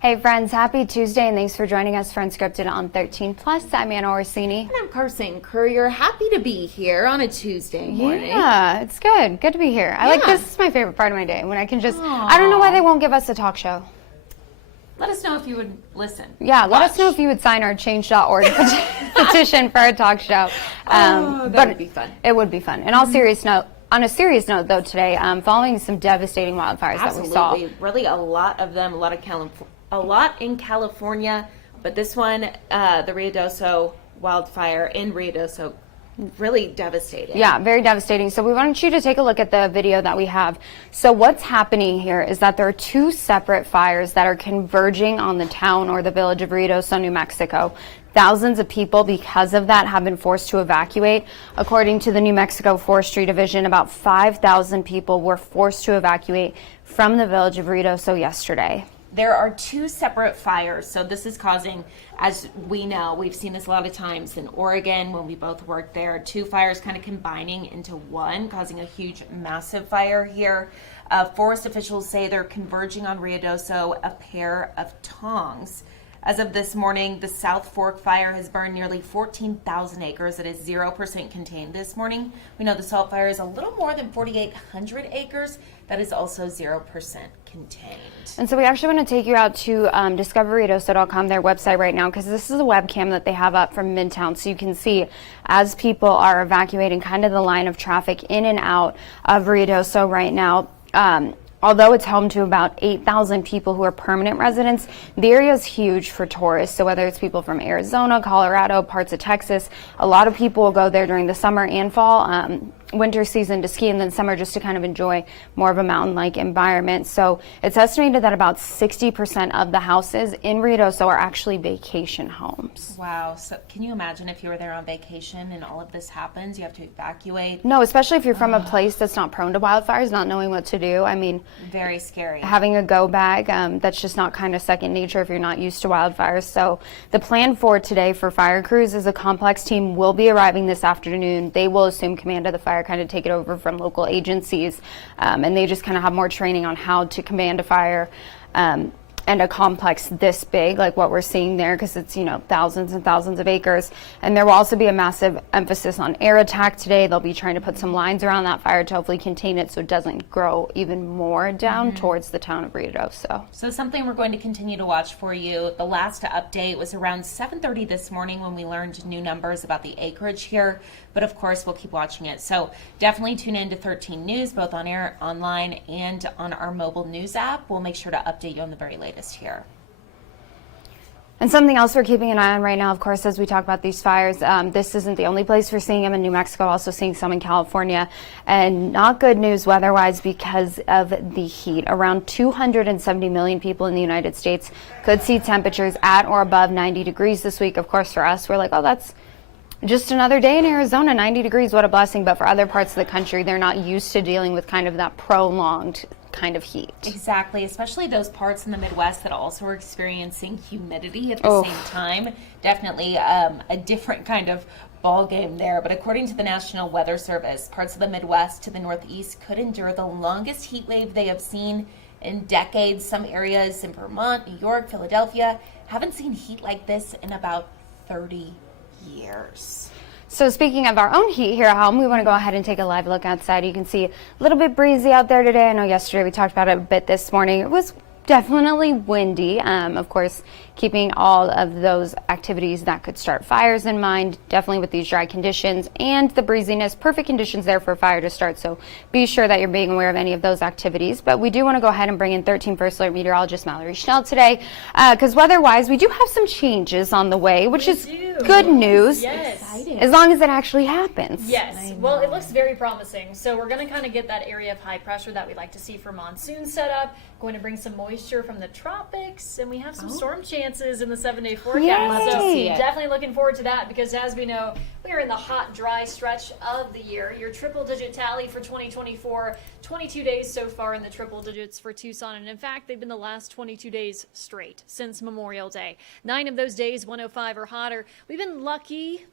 Hey friends, happy Tuesday and thanks for joining us for Unscripted on 13 Plus. I'm Anna Orsini. And I'm Carson Courier. Happy to be here on a Tuesday morning. Yeah, it's good. Good to be here. I like this. Is my favorite part of my day when I can just, I don't know why they won't give us a talk show. Let us know if you would listen. Yeah, let us know if you would sign our change.org petition for a talk show. That would be fun. It would be fun. And on a serious note, though, today, following some devastating wildfires that we saw. Really a lot of them, a lot in California, but this one, the Ruidoso wildfire in Ruidoso, really devastating. Yeah, very devastating. So we wanted you to take a look at the video that we have. So what's happening here is that there are two separate fires that are converging on the town or the village of Ruidoso, New Mexico. Thousands of people, because of that, have been forced to evacuate. According to the New Mexico Forestry Division, about 5,000 people were forced to evacuate from the village of Ruidoso yesterday. There are two separate fires, so this is causing, as we know, we've seen this a lot of times in Oregon when we both worked there, two fires kind of combining into one, causing a huge, massive fire here. Forest officials say they're converging on Ruidoso, a pair of tongs. As of this morning, the South Fork fire has burned nearly 14,000 acres. It is 0% contained this morning. We know the Salt fire is a little more than 4,800 acres. That is also 0% contained. And so we actually want to take you out to discoverruidoso.com, their website right now, because this is a webcam that they have up from Midtown. So you can see as people are evacuating kind of the line of traffic in and out of Ruidoso right now. Although it's home to about 8,000 people who are permanent residents, the area is huge for tourists. So whether it's people from Arizona, Colorado, parts of Texas, a lot of people will go there during the summer and fall, winter season to ski, and then summer just to kind of enjoy more of a mountain-like environment. So it's estimated that about 60% of the houses in Ruidoso are actually vacation homes. Wow. So can you imagine if you were there on vacation and all of this happens? You have to evacuate. No, especially if you're from a place that's not prone to wildfires, not knowing what to do. I mean, very scary. Having a go bag, that's just not kind of second nature if you're not used to wildfires. So the plan for today for fire crews is a complex team will be arriving this afternoon. They will assume command of the fire, kind of take it over from local agencies, and they just kind of have more training on how to command a fire. And a complex this big, like what we're seeing there, because it's, thousands and thousands of acres. And there will also be a massive emphasis on air attack today. They'll be trying to put some lines around that fire to hopefully contain it so it doesn't grow even more down towards the town of Ruidoso. So something we're going to continue to watch for you. The last update was around 7:30 this morning when we learned new numbers about the acreage here. But of course, we'll keep watching it. So definitely tune in to 13 News, both on air, online, and on our mobile news app. We'll make sure to update you on the very latest here. And something else we're keeping an eye on right now, of course, as we talk about these fires, this isn't the only place we're seeing them in New Mexico, also seeing some in California. And not good news weather-wise because of the heat. Around 270 million people in the United States could see temperatures at or above 90 degrees this week. Of course, for us, we're like, oh, that's just another day in Arizona, 90 degrees, what a blessing. But for other parts of the country, they're not used to dealing with kind of that prolonged kind of heat. Exactly, especially those parts in the Midwest that also are experiencing humidity at the same time. Definitely a different kind of ball game there. But according to the National Weather Service, parts of the Midwest to the Northeast could endure the longest heat wave they have seen in decades. Some areas in Vermont, New York, Philadelphia haven't seen heat like this in about 30 years. So speaking of our own heat here at home, we want to go ahead and take a live look outside. You can see a little bit breezy out there today. I know yesterday we talked about it a bit this morning. It was definitely windy. Of course, keeping all of those activities that could start fires in mind, definitely with these dry conditions and the breeziness, perfect conditions there for a fire to start. So be sure that you're being aware of any of those activities. But we do want to go ahead and bring in 13 First Alert meteorologist Mallory Schnell today, because weather-wise, we do have some changes on the way, which is good news. Yes. As long as it actually happens. Yes. Well, it looks very promising. So we're going to kind of get that area of high pressure that we like to see for monsoon setup. Going to bring some moisture from the tropics, and we have some storm chances in the 7-day forecast. Yay. So definitely looking forward to that, because as we know, we are in the hot, dry stretch of the year. Your triple-digit tally for 2024, 22 days so far in the triple digits for Tucson. And in fact, they've been the last 22 days straight since Memorial Day. 9 of those days, 105 or hotter. We've been lucky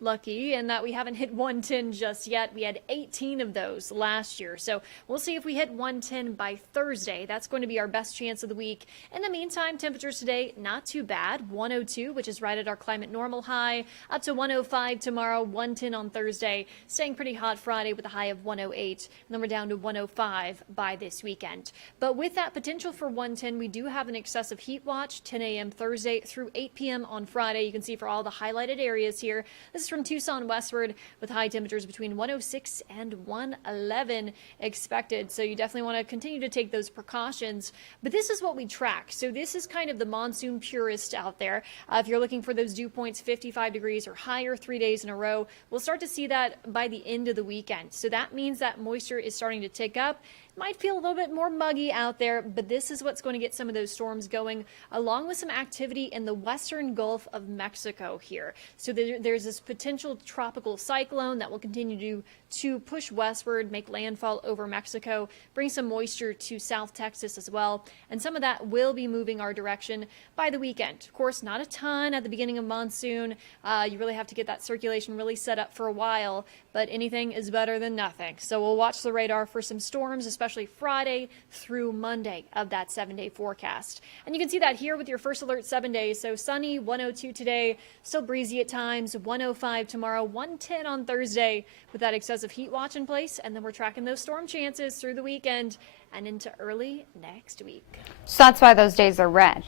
in that we haven't hit 110 just yet. We had 18 of those last year. So we'll see if we hit 110 by Thursday. That's going to be our best chance of the week. week. In the meantime, temperatures today, not too bad. 102, which is right at our climate normal high, up to 105 tomorrow, 110 on Thursday, staying pretty hot Friday with a high of 108, and then we're down to 105 by this weekend. But with that potential for 110, we do have an excessive heat watch, 10 a.m. Thursday through 8 p.m. on Friday. You can see for all the highlighted areas here. This is from Tucson westward with high temperatures between 106 and 111 expected. So you definitely want to continue to take those precautions. But this is what we track. So this is kind of the monsoon purist out there. If you're looking for those dew points 55 degrees or higher 3 days in a row, we'll start to see that by the end of the weekend. So that means that moisture is starting to tick up. Might feel a little bit more muggy out there, but this is what's going to get some of those storms going, along with some activity in the western Gulf of Mexico here. So there's this potential tropical cyclone that will continue to push westward, make landfall over Mexico, bring some moisture to South Texas as well. And some of that will be moving our direction by the weekend. Of course, not a ton at the beginning of monsoon. You really have to get that circulation really set up for a while, but anything is better than nothing. So we'll watch the radar for some storms, especially Friday through Monday of that 7-day forecast. And you can see that here with your first alert 7 days. So sunny, 102 today, still breezy at times, 105 tomorrow, 110 on Thursday with that excessive heat watch in place. And then we're tracking those storm chances through the weekend and into early next week. So that's why those days are red.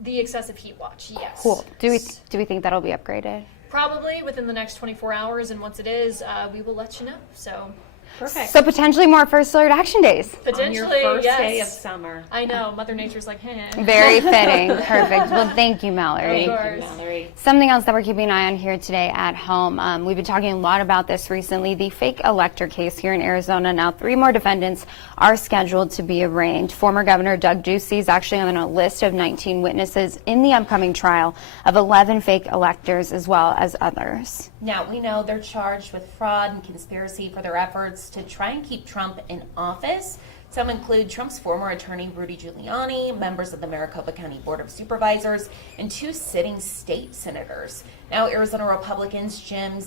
The excessive heat watch, yes. Cool. Do we think that'll be upgraded? Probably within the next 24 hours, and once it is, we will let you know. So Perfect. So potentially more first alert action days. potentially, On your first yes. day of summer. I know, Mother Nature's like, hey. Very fitting. Perfect. Well, thank you, Mallory. Of Thank you, course. Mallory. Something else that we're keeping an eye on here today at home. We've been talking a lot about this recently, the fake elector case here in Arizona. Now, 3 more defendants are scheduled to be arraigned. Former Governor Doug Ducey is actually on a list of 19 witnesses in the upcoming trial of 11 fake electors as well as others. Now, we know they're charged with fraud and conspiracy for their efforts to try and keep Trump in office. Some include Trump's former attorney, Rudy Giuliani, members of the Maricopa County Board of Supervisors, and 2 sitting state senators. Now, Arizona Republicans Jim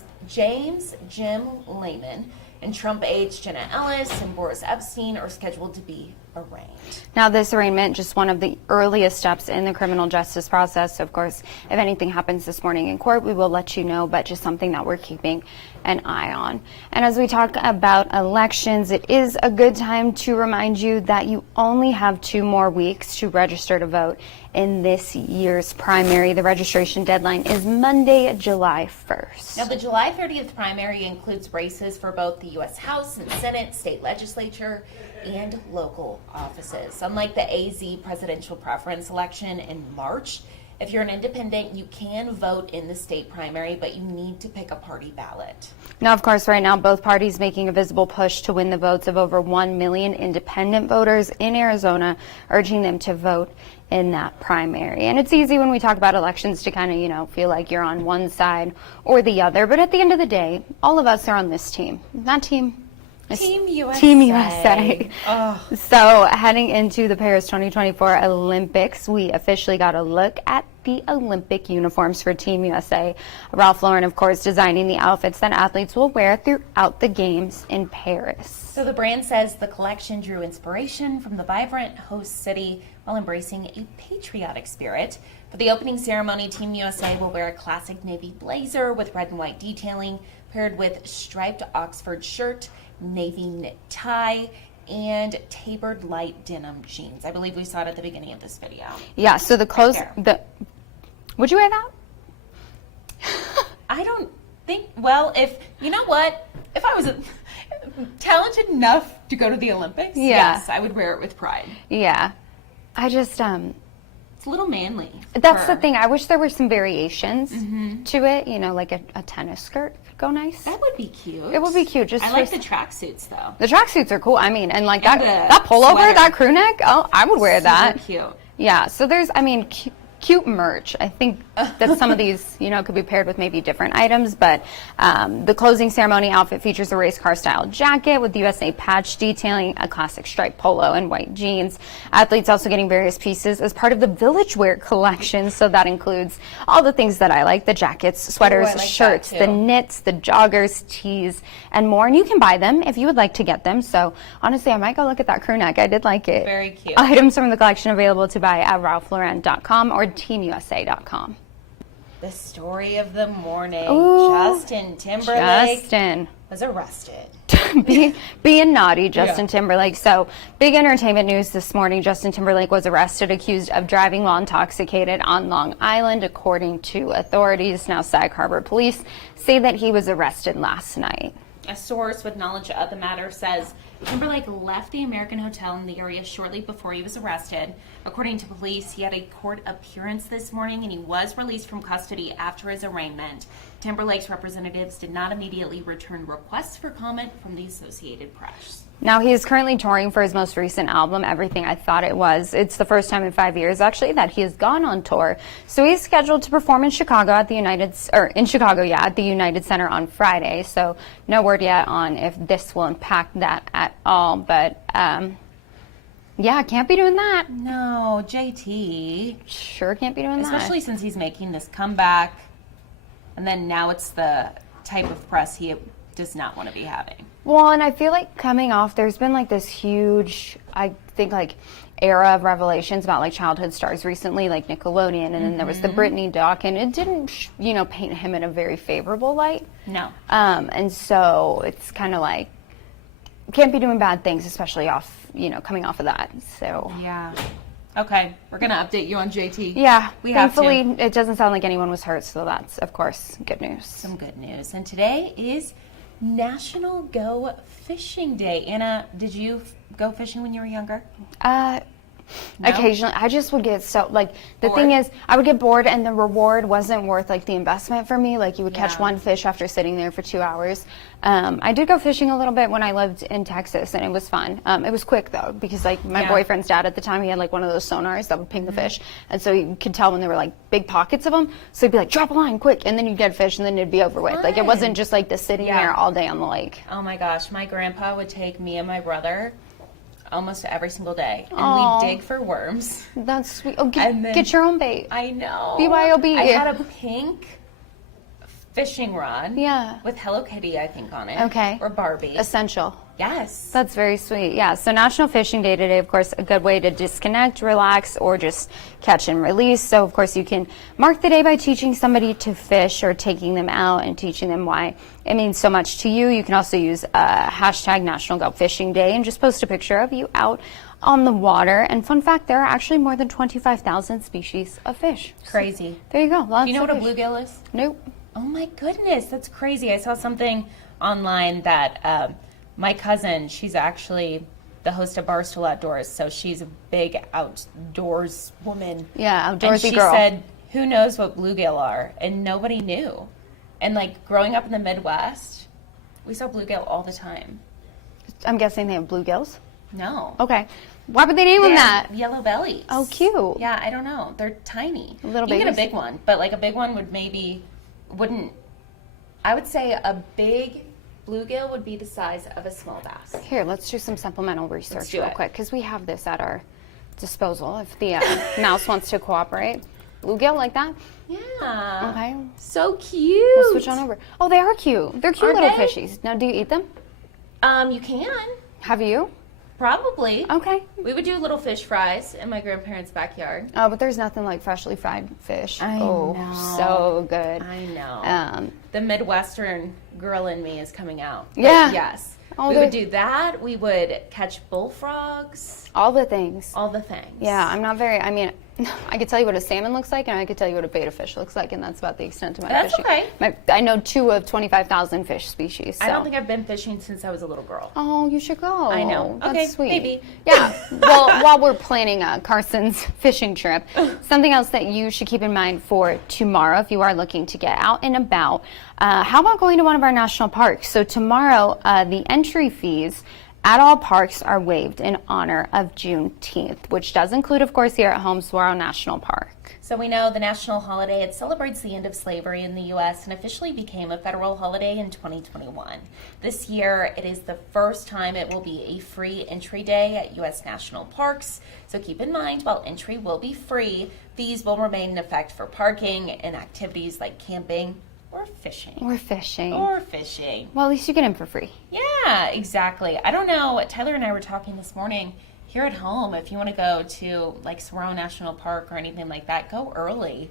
Lehman and Trump aides Jenna Ellis and Boris Epstein are scheduled to be arraigned. Now, this arraignment, just one of the earliest steps in the criminal justice process. Of course, if anything happens this morning in court, we will let you know, but just something that we're keeping an eye on. And as we talk about elections, it is a good time to remind you that you only have 2 more weeks to register to vote in this year's primary. The registration deadline is Monday, July 1st. Now, the July 30th primary includes races for both the U.S. House and Senate, state legislature, and local offices. Unlike the AZ presidential preference election in March, if you're an independent, you can vote in the state primary, but you need to pick a party ballot. Now, of course, right now, both parties making a visible push to win the votes of over 1 million independent voters in Arizona, urging them to vote in that primary. And it's easy when we talk about elections to kind of, feel like you're on one side or the other. But at the end of the day, all of us are on this team. That team. Team USA. Team USA. Oh. So heading into the Paris 2024 Olympics, we officially got a look at the Olympic uniforms for Team USA. Ralph Lauren, of course, designing the outfits that athletes will wear throughout the games in Paris. So the brand says the collection drew inspiration from the vibrant host city while embracing a patriotic spirit. For the opening ceremony, Team USA will wear a classic navy blazer with red and white detailing, paired with striped Oxford shirt, navy knit tie, and tapered light denim jeans. I believe we saw it at the beginning of this video. Yeah, so the clothes, would you wear that? I don't think, well, if I was talented enough to go to the Olympics, yes, I would wear it with pride. Yeah. I just, It's a little manly. that's the thing. I wish there were some variations to it, like a tennis skirt could go nice. That would be cute. It would be cute. I like the tracksuits though. The tracksuits are cool. I mean, and like And that the pullover, sweater. that crew neck, oh, I would wear that. Super cute. Yeah, so there's, cute merch. I think that some of these, could be paired with maybe different items, but the closing ceremony outfit features a race car style jacket with USA patch detailing, a classic striped polo, and white jeans. Athletes also getting various pieces as part of the Village Wear collection, so that includes all the things that I like, the jackets, sweaters, I like shirts, that too. the knits, the joggers, tees, and more. And you can buy them if you would like to get them. So honestly, I might go look at that crew neck. I did like it. Very cute. Items from the collection available to buy at ralphlauren.com or teamusa.com. The story of the morning. Ooh, Justin Timberlake Justin. was arrested. Being naughty, Justin Yeah. Timberlake. So, big entertainment news this morning. Justin Timberlake was arrested, accused of driving while intoxicated on Long Island, according to authorities. Now, Sag Harbor police say that he was arrested last night. A source with knowledge of the matter says Timberlake left the American Hotel in the area shortly before he was arrested. According to police, he had a court appearance this morning and he was released from custody after his arraignment. Timberlake's representatives did not immediately return requests for comment from the Associated Press. Now, he is currently touring for his most recent album, Everything I Thought It Was. It's the first time in 5 years, actually, that he has gone on tour. So he's scheduled to perform in Chicago at the United Center on Friday. So no word yet on if this will impact that at all. But yeah, can't be doing that. No, JT. Sure can't be doing that. Especially since he's making this comeback. And then now it's the type of press he does not want to be having. Well, and I feel like coming off, there's been like this huge, I think like era of revelations about like childhood stars recently, like Nickelodeon, and then there was the Britney doc, and it didn't, paint him in a very favorable light. No. And so it's kind of like, can't be doing bad things, especially off, coming off of that. So Yeah. Okay, we're going to update you on JT. yeah, We have to. thankfully it doesn't sound like anyone was hurt, so that's of course good news. Some good news. And today is National Go Fishing Day. Anna, did you go fishing when you were younger? No? Occasionally, I just would get so like the Bored? thing is, I would get bored, and the reward wasn't worth like the investment for me. Like you would catch Yeah. one fish after sitting there for 2 hours. I did go fishing a little bit when I lived in Texas, and it was fun. It was quick though, because like my Yeah. boyfriend's dad at the time, he had like one of those sonars that would ping the fish, and so you could tell when there were like big pockets of them. So he'd be like, "Drop a line, quick!" and then you'd get a fish, and then it'd be over with. Like it Fun. wasn't just like the sitting Yeah. there all day on the lake. Oh my gosh, my grandpa would take me and my brother almost every single day. And Aw. we'd dig for worms. That's sweet. Oh, And then- get your own bait. I know. BYOB. I had a pink fishing rod. Yeah. With Hello Kitty, I think, on it. Okay. Or Barbie. Essential. Yes. That's very sweet. Yeah. So National Fishing Day today, of course, a good way to disconnect, relax, or just catch and release. So, of course, you can mark the day by teaching somebody to fish or taking them out and teaching them why it means so much to you. You can also use hashtag National Go Fishing Day and just post a picture of you out on the water. And fun fact, there are actually more than 25,000 species of fish. Crazy. There you go. Lots Do you know of what a fish. bluegill is? Nope. Oh my goodness, that's crazy. I saw something online that my cousin, she's actually the host of Barstool Outdoors, so she's a big outdoors woman. Yeah, And outdoorsy she girl. said, who knows what bluegill are? And nobody knew. And like growing up in the Midwest, we saw bluegill all the time. I'm guessing they have bluegills. No. Okay. Why would they name them They that? have yellow bellies. Oh, cute. Yeah, I don't know. They're tiny. Little you can get a babies? big one, but like a big one wouldn't. I would say a big bluegill would be the size of a small bass. Here, let's do some supplemental research do real it. quick, because we have this at our disposal if the mouse wants to cooperate. Bluegill like that? Yeah. Okay. So cute. We'll switch on over. Oh, they are cute. They're cute Aren't little they? fishies. Now, do you eat them? You can Have you? probably. Okay. We would do little fish fries in my grandparents' backyard. Oh, but there's nothing like freshly fried fish. I oh, know. so good. I know. Um, The Midwestern girl in me is coming out. But Yeah. yes. Oh, we they're- would do that. We would catch bullfrogs. all the things. All the things. Yeah, I'm not very, I could tell you what a salmon looks like, and I could tell you what a betta fish looks like, and that's about the extent of my That's fishing. okay. I know 2 of 25,000 fish species. I don't so. think I've been fishing since I was a little girl. Oh, you should go. I know. That's Okay, sweet. maybe. Yeah. Well, while we're planning Carson's fishing trip, something else that you should keep in mind for tomorrow, if you are looking to get out and about, how about going to one of our national parks? So tomorrow, the entry fees at all parks are waived in honor of Juneteenth, which does include, of course, here at home, Saguaro National Park. So we know the national holiday, it celebrates the end of slavery in the U.S. and officially became a federal holiday in 2021. This year, it is the first time it will be a free entry day at U.S. national parks. So keep in mind, while entry will be free, fees will remain in effect for parking and activities like camping or fishing. Or fishing. Well, at least you get in for free. Yeah, exactly. I don't know. Tyler and I were talking this morning. Here at home, if you want to go to like Saguaro National Park or anything like that, go early.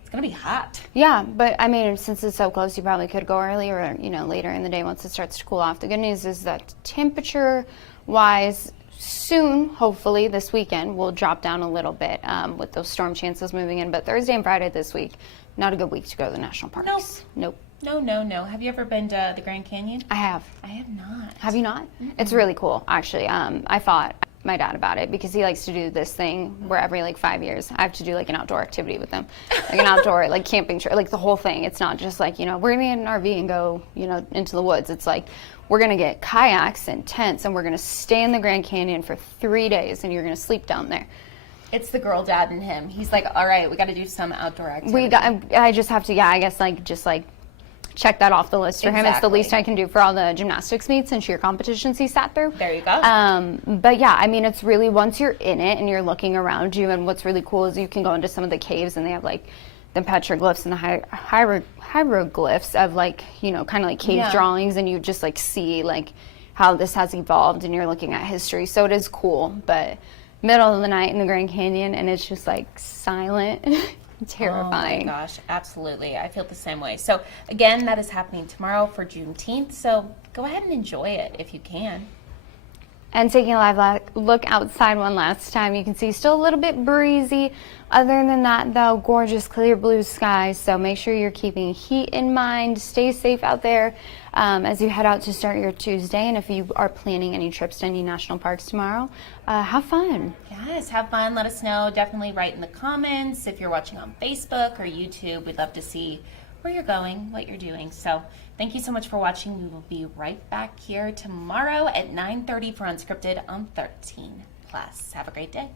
It's going to be hot. Yeah, but I mean, since it's so close, you probably could go early or, later in the day once it starts to cool off. The good news is that temperature-wise, soon, hopefully this weekend, will drop down a little bit with those storm chances moving in. But Thursday and Friday this week, not a good week to go to the national parks. Nope. No. Have you ever been to the Grand Canyon? I have. I have not. Have you not? Mm-hmm. It's really cool, actually. I fought my dad about it because he likes to do this thing where every 5 years I have to do an outdoor activity with him, an outdoor camping trip, the whole thing. It's not just we're gonna get an RV and go into the woods. It's we're gonna get kayaks and tents and we're gonna stay in the Grand Canyon for 3 days and you're gonna sleep down there. It's the girl dad in him. He's like, all right, we got to do some outdoor activity. I just have to, I guess check that off the list for him. It's the least I can do for all the gymnastics meets and cheer competitions he sat through. There you go. But yeah, I mean, it's really, once you're in it and you're looking around you, and what's really cool is you can go into some of the caves and they have the petroglyphs and the hieroglyphs of kind of cave drawings, and you just see how this has evolved and you're looking at history. So it is cool, but middle of the night in the Grand Canyon and it's just silent. Terrifying. Oh my gosh, absolutely. I feel the same way. So again, that is happening tomorrow for Juneteenth. So go ahead and enjoy it if you can. And taking a live look outside one last time, you can see still a little bit breezy. Other than that, though, gorgeous clear blue skies. So make sure you're keeping heat in mind. Stay safe out there as you head out to start your Tuesday. And if you are planning any trips to any national parks tomorrow, have fun. Yes, have fun. Let us know. Definitely write in the comments. If you're watching on Facebook or YouTube, we'd love to see where you're going, what you're doing. So thank you so much for watching. We will be right back here tomorrow at 9:30 for Unscripted on 13 Plus. Have a great day.